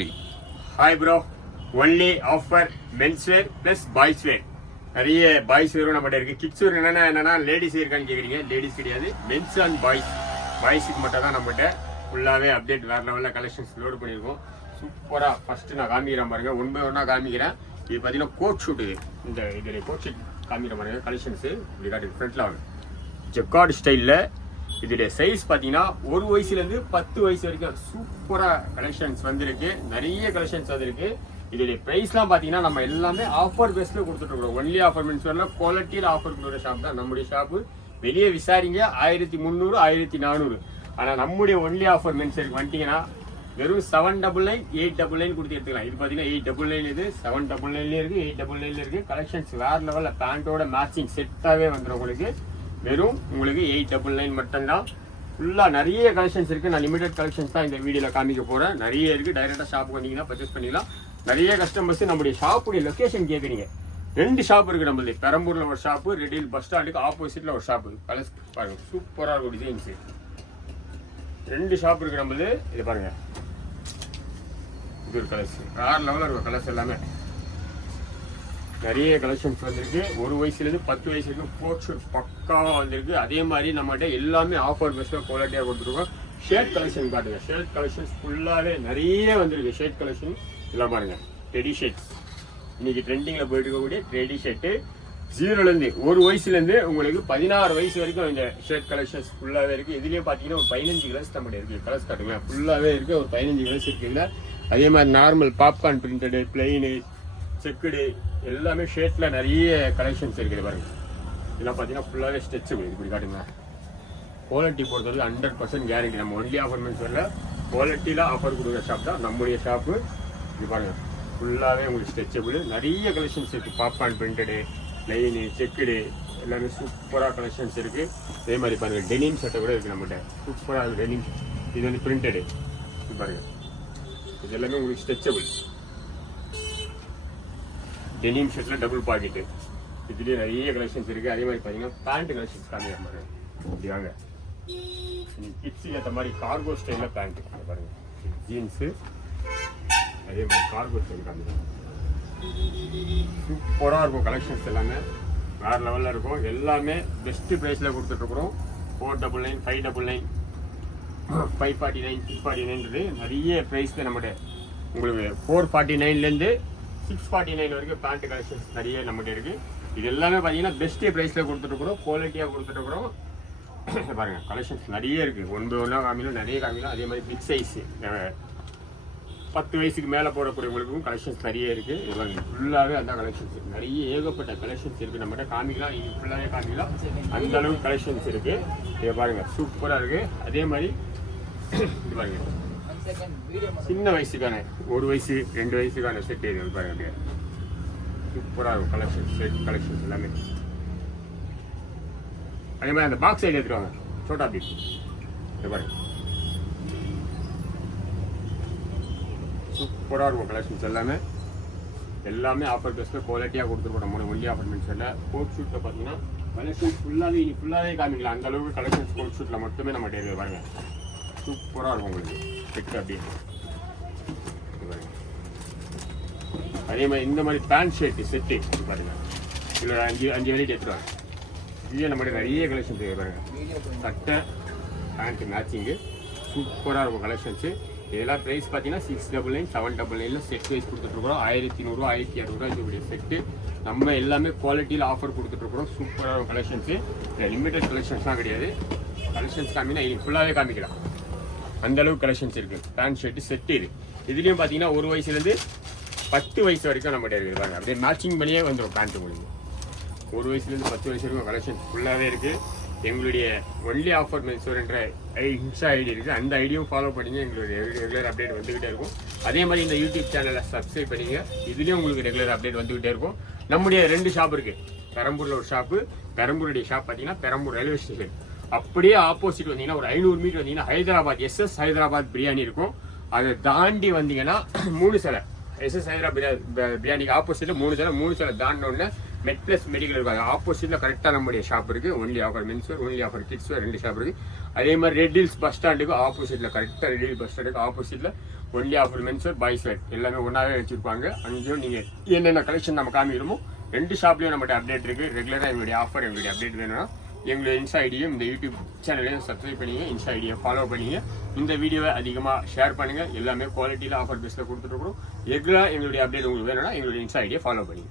Hi bro, only offer menswear plus boys wear. நிறைய boys வேரும் நம்மகிட்ட இருக்கு. கிட்ஸ் வேர் என்னன்னா லேடிஸ் இருக்கான்னு கேக்குறீங்க. லேடிஸ் கிடையாது, மென்ஸ் அண்ட் பாய்ஸ். பாய்ஸுக்கு மட்டும் தான் நம்மகிட்ட ஃபுல்லாவே அப்டேட் வேற லெவலில் கலெக்ஷன்ஸ் லோடு பண்ணியிருக்கோம். சூப்பரா ஃபர்ஸ்ட் நான் காமிக்கிறேன் பாருங்க, ஒன்றா காமிக்கிறேன். இது பார்த்தீங்கன்னா கோட் ஷூட். இந்த இதில் கோட் ஷூட் காமிக்கிற பாருங்க கலெக்ஷன்ஸ் இப்படி காட்டு ஃப்ரண்ட்ல வாங்க. ஜெக்கார்டு ஸ்டைலில் இதோடைய சைஸ் பார்த்தீங்கன்னா 1 வயசுலேருந்து 10 வயசு வரைக்கும் சூப்பராக கலெக்ஷன்ஸ் வந்திருக்கு. நிறைய கலெக்ஷன்ஸ் வந்திருக்கு. இதோடைய ப்ரைஸ்லாம் பார்த்தீங்கன்னா நம்ம எல்லாமே ஆஃபர் பேஸில் கொடுத்துட்ருக்கோம். ஒன்லி ஆஃபர் மீன்ஸ் வரலாம், குவாலிட்டியில் ஆஃபர் கொடுக்குற ஷாப் தான் நம்முடைய ஷாப்பு. வெளியே விசாரிங்க 1300 1400. ஆனால் நம்முடைய ஒன்லி ஆஃபர் மென்ஸருக்கு வந்துட்டீங்கன்னா வெறும் 799 899 கொடுத்து எடுத்துக்கலாம். இது பார்த்தீங்கன்னா 899 இது 799 இருக்குது, 899 இருக்குது. கலெக்ஷன்ஸ் வேறு லெவலில் பேண்ட்டோட மேட்சிங் செட்டாகவே வந்துடும் உங்களுக்கு. வெறும் உங்களுக்கு 899 மட்டும்தான். ஃபுல்லாக நிறைய கலெக்ஷன்ஸ் இருக்குது. நான் லிமிடெட் கலெக்ஷன்ஸ் தான் இந்த வீடியோவில் காமிக்க போகிறேன். நிறைய இருக்குது. டைரெக்டாக ஷாப்புக்கு வந்தீங்கன்னா பர்ச்சேஸ் பண்ணிக்கலாம். நிறைய கஸ்டமர்ஸ் நம்முடைய ஷாப்புடைய லொக்கேஷன் கேட்குறீங்க. 2 ஷாப் இருக்குது நம்மளுக்கு. பெரம்பூரில் ஒரு ஷாப்பு, ரெட்டில் பஸ் ஸ்டாண்டுக்கு ஆப்போசிட்டில் ஒரு ஷாப்பு. கலர்ஸ் பாருங்கள், சூப்பராக இருக்கும் டிசைன்ஸு. 2 ஷாப் இருக்குது நம்மளது. இது பாருங்கள், இது ஒரு கலர்ஸ் வேறு லெவலில் இருக்கும். கலர்ஸ் எல்லாமே நிறைய கலெக்ஷன்ஸ் வந்திருக்கு. 1 வயசுலேருந்து 10 வயசு வரைக்கும் கோட் பக்காவாக வந்திருக்கு. அதே மாதிரி நம்மகிட்ட எல்லாமே ஆஃபர் பெஸ்ட்டாக குவாலிட்டியாக கொடுத்துருக்கோம். ஷர்ட் கலெக்ஷன் காட்டுங்க. ஷர்ட் கலெக்ஷன்ஸ் ஃபுல்லாகவே நிறைய வந்திருக்கு. ஷர்ட் கலெக்ஷன் எல்லாம் பாருங்க. டெடி ஷர்ட்ஸ் இன்னைக்கு ட்ரெண்டிங்கில் போயிட்டு இருக்கக்கூடிய டெடி ஷர்ட்டு 0லேருந்து 1 வயசுலேருந்து உங்களுக்கு 16 வயசு வரைக்கும் இந்த ஷர்ட் கலெக்ஷன்ஸ் ஃபுல்லாகவே இருக்குது. இதுலேயே பார்த்தீங்கன்னா ஒரு 15 கலர்ஸ் நம்மகிட்ட இருக்குது. கலர்ஸ் காட்டுங்க, ஃபுல்லாகவே இருக்குது. ஒரு 15 கலர்ஸ் இருக்குல்ல. அதே மாதிரி normal popcorn printed, plain, checked எல்லாமே ஷர்ட்டில் நிறைய கலெக்ஷன்ஸ் இருக்குது பாருங்க. இதெல்லாம் பார்த்தீங்கன்னா ஃபுல்லாகவே ஸ்ட்ரெச்சபிள். இப்படி காட்டுங்க. குவாலிட்டி பொறுத்தவரை 100% கேரண்டி. நம்ம ஒன்லி ஆஃபர் மீன்ஸ் வரல, குவாலிட்டியில் ஆஃபர் கொடுக்குற ஷாப் தான் நம்முடைய ஷாப்பு. இது பாருங்க, ஃபுல்லாகவே உங்களுக்கு ஸ்ட்ரெச்சபிள். நிறைய கலெக்ஷன்ஸ் இருக்குது. பாப்கார்ன் பிரிண்டடு, லைனு, செக்குடு எல்லாமே சூப்பராக கலெக்ஷன்ஸ் இருக்குது. அதே மாதிரி பாருங்கள், டெனிம் சட்டை கூட இருக்குது நம்மகிட்ட. சூப்பராக டெனிம். இது வந்து பிரிண்டடு. இது பாருங்கள், இது எல்லாமே உங்களுக்கு ஸ்ட்ரெச்சபிள். டெனிம் ஷர்ட்டில் டபுள் பாக்கெட்டு. இதுலேயே நிறைய கலெக்ஷன்ஸ் இருக்குது. அதே மாதிரி பார்த்தீங்கன்னா பேண்ட் கலெக்ஷன்ஸ் காமிக்கிற மாதிரி இப்படி வாங்க. கிட்ஸுக்கு ஏற்ற மாதிரி கார்கோ ஸ்டைலில் பேண்ட்டு பாருங்கள். ஜீன்ஸு அதே மாதிரி கார்கோ ஸ்டைல் காமிக்கிறேன். சூப்பராக இருக்கும். கலெக்ஷன்ஸ் எல்லாமே வேறு லெவலில் இருக்கும். எல்லாமே பெஸ்ட்டு ப்ரைஸில் கொடுத்துட்ருக்குறோம். 499 599 549 649 நிறைய ப்ரைஸில் நம்மகிட்ட உங்களுக்கு 449லேருந்து 649 வரைக்கும் பேண்ட் கலெக்ஷன்ஸ் நிறைய நம்மகிட்ட இருக்குது. இது எல்லாமே பார்த்தீங்கன்னா பெஸ்ட்டு ப்ரைஸில் கொடுத்துட்ருக்குறோம். குவாலிட்டியாக கொடுத்துட்ருக்குறோம். பாருங்கள், கலெக்ஷன்ஸ் நிறைய இருக்குது. 1 காமிலும் நிறைய காமிலும். அதே மாதிரி பிக் சைஸு 10 வயசுக்கு மேலே போடக்கூடியவங்களுக்கும் கலெக்ஷன்ஸ் நிறைய இருக்குது. இது வந்து ஃபுல்லாகவே அந்த கலெக்ஷன்ஸ் இருக்குது. நிறைய ஏகப்பட்ட கலெக்ஷன்ஸ் இருக்குது. நம்மகிட்ட காமிக்கலாம், இது ஃபுல்லாகவே காமிக்கலாம். அந்த அளவுக்கு கலெக்ஷன்ஸ் இருக்குது. இதை பாருங்கள், சூப்பராக இருக்குது. அதே மாதிரி இது பாருங்கள், சின்ன வயசுக்கான 1 வயசு 2 வயசுக்கான செட் இது பாருங்க. சூப்பராக இருக்கும் கலெக்ஷன்ஸ். செட் கலெக்ஷன்ஸ் எல்லாமே. அதே மாதிரி அந்த பாக்ஸ் சைடு எடுத்துருவாங்க. சோட்டா பீட் இது பாருங்க, சூப்பராக இருக்கும் கலெக்ஷன்ஸ் எல்லாமே. எல்லாமே ஆஃபர் பெஸ்ட்டில் குவாலிட்டியாக கொடுத்துருக்கோம். நம்ம ஒன்லி அப்பார்ட்மெண்ட்ஸ் இல்லை. கோட் ஷூட்டில் பார்த்தீங்கன்னா கலெக்ஷன்ஸ் ஃபுல்லாகவே இனி ஃபுல்லாகவே காமிக்கலாம். அந்த அளவுக்கு கலெக்ஷன்ஸ் கோட் ஷூட்டில் மட்டுமே நம்ம டேரியில் பாருங்க. சூப்பராக இருக்கும் உங்களுக்கு செட் அப்படியே. அதே மாதிரி இந்த மாதிரி பேண்ட் ஷர்ட் செட்டு பாருங்க. இதில் 5 வெரைட்டி எடுத்துருவாங்க. இதுவே நம்மகிட்ட நிறைய கலெக்ஷன்ஸ் பாருங்க. சட்டை பேண்ட்டு மேட்சிங்கு சூப்பராக இருக்கும் கலெக்ஷன்ஸு. இதெல்லாம் ப்ரைஸ் பார்த்தீங்கன்னா 699 799 செட் வைஸ் கொடுத்துட்ருக்குறோம். 1100 1600 இதோடைய செட்டு. நம்ம எல்லாமே குவாலிட்டியில் ஆஃபர் கொடுத்துட்ருக்குறோம். சூப்பராக இருக்கும் கலெக்ஷன்ஸு. லிமிடெட் கலெக்ஷன்ஸ்லாம் கிடையாது. கலெக்ஷன்ஸ் காமினா இது ஃபுல்லாகவே காமிக்கலாம். அந்தளவுக்கு கலெக்ஷன்ஸ் இருக்குது. பேண்ட் ஷர்ட்டு செட்டு இது. இதுலேயும் பார்த்தீங்கன்னா 1 வயசுலேருந்து 10 வயசு வரைக்கும் நம்மகிட்ட இருக்குது பாருங்க. அப்படியே மேட்சிங் பண்ணியே வந்துடும் பேண்ட்டு உங்களுக்கு. 1 வயசுலேருந்து 10 வயசு வரைக்கும் கலெக்ஷன்ஸ் ஃபுல்லாகவே இருக்குது. எங்களுடைய ஒன்லி ஆஃபர் மென்ஸ்வேர்ன்ற இன்ஸ்டா ஐடி இருக்குது. அந்த ஐடியும் ஃபாலோ பண்ணிங்க. எங்களுடைய ரெகுலர் அப்டேட் வந்துக்கிட்டே இருக்கும். அதே மாதிரி இந்த யூடியூப் சேனலை சப்ஸ்கிரைப் பண்ணிங்க. இதுலேயும் உங்களுக்கு ரெகுலர் அப்டேட் வந்துக்கிட்டே இருக்கும். நம்முடைய 2 ஷாப் இருக்குது. பெரம்பூரில் ஒரு ஷாப்பு. பெரம்பூருடைய ஷாப் பார்த்தீங்கன்னா பெரம்பூர் ரயில்வே ஸ்டேஷன் அப்படியே ஆப்போசிட் வந்தீங்கன்னா ஒரு 500 மீட்டர் வந்தீங்கன்னா ஹைதராபாத் SS ஹைதராபாத் பிரியாணி இருக்கும். அதை தாண்டி வந்தீங்கன்னா 3 சிலை SS ஹைதராபாத் பிரியாணிக்கு ஆப்போசிட்டில் 3 சிலை தாண்டினோடனே மெட் பிளஸ் மெடிக்கல் இருக்காங்க. ஆப்போசிட்டில் கரெக்டாக நம்முடைய ஷாப் இருக்குது. Only offer menswear, only offer kidswear 2 shop இருக்குது. அதே மாதிரி ரெட் ஹில்ஸ் பஸ் ஸ்டாண்டுக்கு ஆப்போசிட்டில் கரெக்டாக ரெட் ஹில் பஸ் ஸ்டாண்டுக்கு ஆப்போசிட்டில் only offer men's wear boys wear எல்லாமே ஒன்றாவே வச்சிருப்பாங்க. அங்கேயும் நீங்கள் என்னென்ன கலெக்ஷன் நம்ம காமிக்கிறோமோ 2 ஷாப்லேயும் நம்மகிட்ட அப்டேட் இருக்குது. ரெகுலராக எங்களுடைய ஆஃபர் எங்களுடைய அப்டேட் வேணும்னா எங்களுடைய இன்ஸ்டா ஐடியும் இந்த யூடியூப் சேனலையும் சப்ஸ்கிரைப் பண்ணிங்க, இன்ஸ்டா ஐடியை ஃபாலோ பண்ணிங்க. இந்த வீடியோவை அதிகமாக ஷேர் பண்ணுங்கள். எல்லாமே குவாலிட்டியில் ஆஃபர் பேஸில் கொடுத்துட்ருக்குறோம். ரெகுலராக எங்களுடைய அப்டேட் உங்களுக்கு வேணும்னா எங்களுடைய இன்ஸ்டா ஐடியை ஃபாலோ பண்ணிங்க.